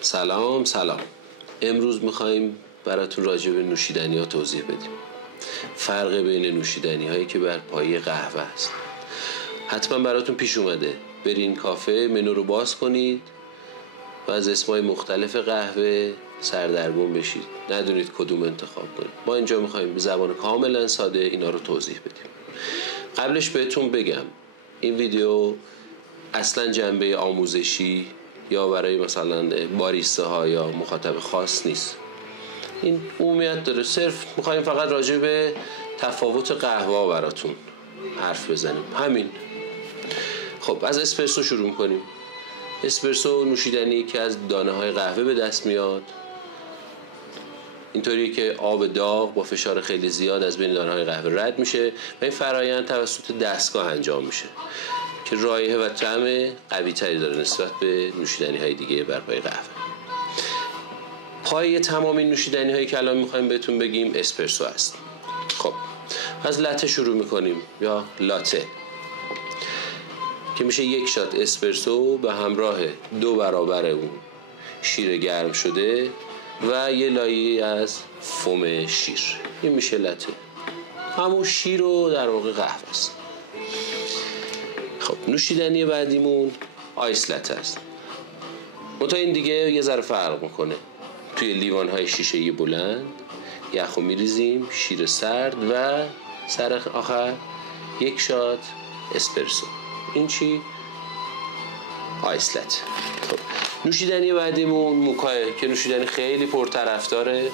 سلام. امروز میخواییم براتون راجع به نوشیدنی ها توضیح بدیم. فرق بین نوشیدنی هایی که بر پایه قهوه است. حتما براتون پیش اومده برین کافه، منو رو باز کنید و از اسمای مختلف قهوه سردرگم بشید، ندونید کدوم انتخاب کنید. ما اینجا میخواییم به زبان کاملا ساده اینا رو توضیح بدیم. قبلش بهتون بگم این ویدیو اصلا جنبه آموزشی یا برای مثلا باریستا ها یا مخاطب خاص نیست. این عمومیت داره، صرف میخوایم فقط راجع به تفاوت قهوه براتون حرف بزنیم، همین. خب از اسپرسو شروع میکنیم. اسپرسو نوشیدنی که از دانه های قهوه به دست میاد، اینطوریه که آب داغ با فشار خیلی زیاد از بین دانه های قهوه رد میشه و این فرایند توسط دستگاه انجام میشه که رایحه و طعم قوی تری داره نسبت به نوشیدنی های دیگه بر پایه قهوه. پای تمام این نوشیدنی هایی که الان میخوایم بهتون بگیم اسپرسو است. خب از لته شروع میکنیم یا لاته که میشه یک شات اسپرسو به همراه 2 برابر اون شیر گرم شده و یه لایه از فوم شیر. این میشه لته، همون شیر و در واقع قهوه است. خب نوشیدنی بعدیمون آیس لته است. منتها این دیگه یه ذره فرق میکنه. توی لیوان های شیشه‌ای بلند یخو میریزیم، شیر سرد و سر آخر یک شات اسپرسو. این چی؟ آیس لته. خب نوشیدنی بعدیمون موکاه که نوشیدنی خیلی پرطرفداره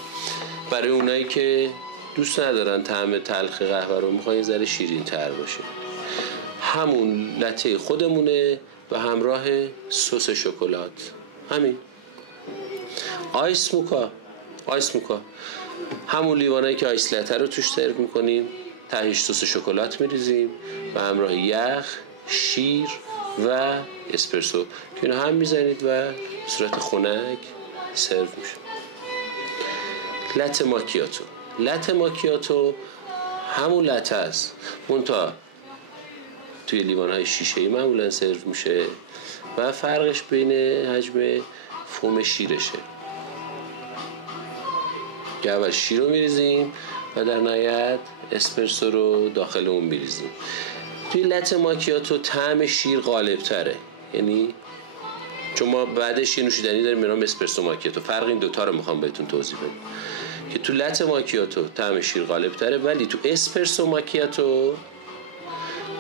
برای اونایی که دوست ندارن طعم تلخ قهوه رو، میخوان یه ذره شیرین تر باشه. همون لته خودمونه و همراه سس شکلات. همین. آیس موکا همون لیوانایی که آیس لته رو توش سرو میکنیم، تهش سس شکلات میریزیم و همراه یخ، شیر و اسپرسو که اینو هم میزنید و به صورت خنک سرو میشه. لته ماکیاتو همون لته است، منتها توی لیوان‌های شیشه‌ای معمولا سرو میشه و فرقش بین حجم فوم شیرشه که اول شیر رو میریزیم و در نهایت اسپرسو رو داخل اون میریزیم. توی لته ماکیاتو طعم شیر غالب تره، یعنی چون ما بعدش یه نوشیدنی داریم به نام اسپرسو ماکیاتو. فرق این دوتا رو میخوام بهتون توضیح بدم که تو لته ماکیاتو طعم شیر غالب تره، ولی تو اسپرسو ماکیاتو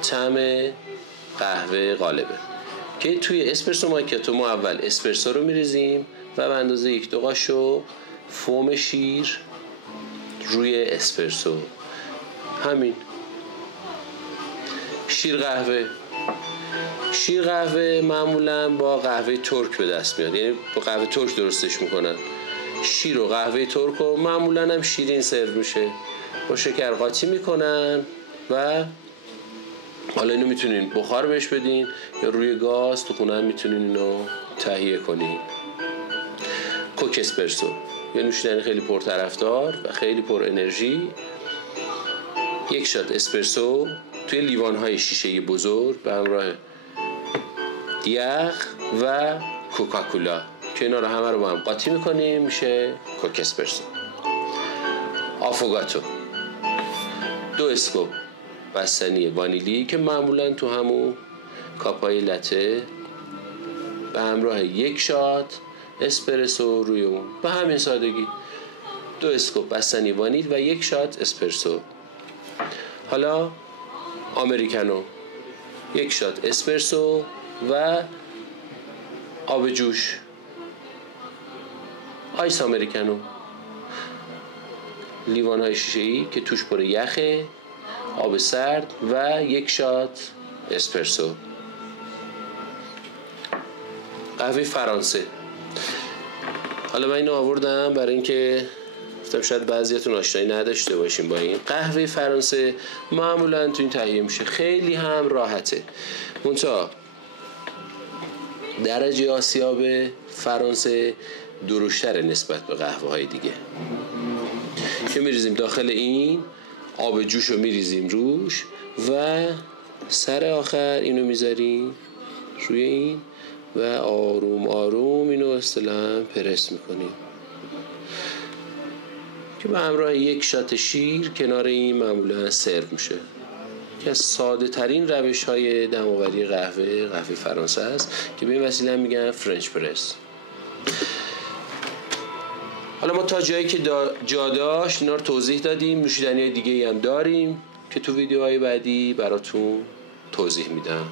طعم قهوه غالبه. که توی اسپرسو ماکیاتو ما اول اسپرسو رو میریزیم و به اندازه 1-2 قاشق فوم شیر روی اسپرسو. همین. شیر قهوه معمولا با قهوه ترک به دست میاد، یعنی با قهوه ترک درستش میکنن. شیر و قهوه ترک رو معمولا هم شیرین سرو میشه، با شکر قاطی میکنن و حالا اینو میتونین بخار بهش بدین یا روی گاز تو خونه هم میتونین اینو تهیه کنین. کوک اسپرسو یه نوشیدنی خیلی پرطرفدار و خیلی پر انرژی. یک شات اسپرسو توی لیوان‌های شیشه‌ای بزرگ به همراه یخ و کوکاکولا که اینا رو همه رو با هم قاطی میکنیم، میشه کوک اسپرسو. آفوگاتو 2 اسکوپ بستنی وانیلی که معمولا تو همون کاپای لته به همراه 1 شات اسپرسو روی اون، به همین سادگی 2 اسکوپ بستنی وانیل و 1 شات اسپرسو. حالا امریکانو 1 شات اسپرسو و آب جوش. آیس امریکانو لیوان های شیشه‌ای که توش پر یخه، آب سرد و 1 شات اسپرسو. قهوه فرانسه. حالا من اینو آوردم برای اینکه گفتم شاید بعضیاتون آشنایی نداشته باشین با این. قهوه فرانسه معمولا تو این تهیه میشه، خیلی هم راحته. منتها درجه آسیاب فرانسه درشتره نسبت به قهوه های دیگه که میریزیم داخل این، آب جوش رو میریزیم روش و سر آخر اینو میذاریم روی این و آروم آروم اینو اصطلاحاً پرس میکنیم که به همراه یک شات شیر کنار این معمولا سرو میشه که از ساده ترین روش های دم‌آوری قهوه فرانسه است که به این وسیله میگن فرنچ پرس. حالا ما تا جایی که جا داشت اینا رو توضیح دادیم. نوشیدنی دیگه هم داریم که تو ویدیوهای بعدی براتون توضیح میدم.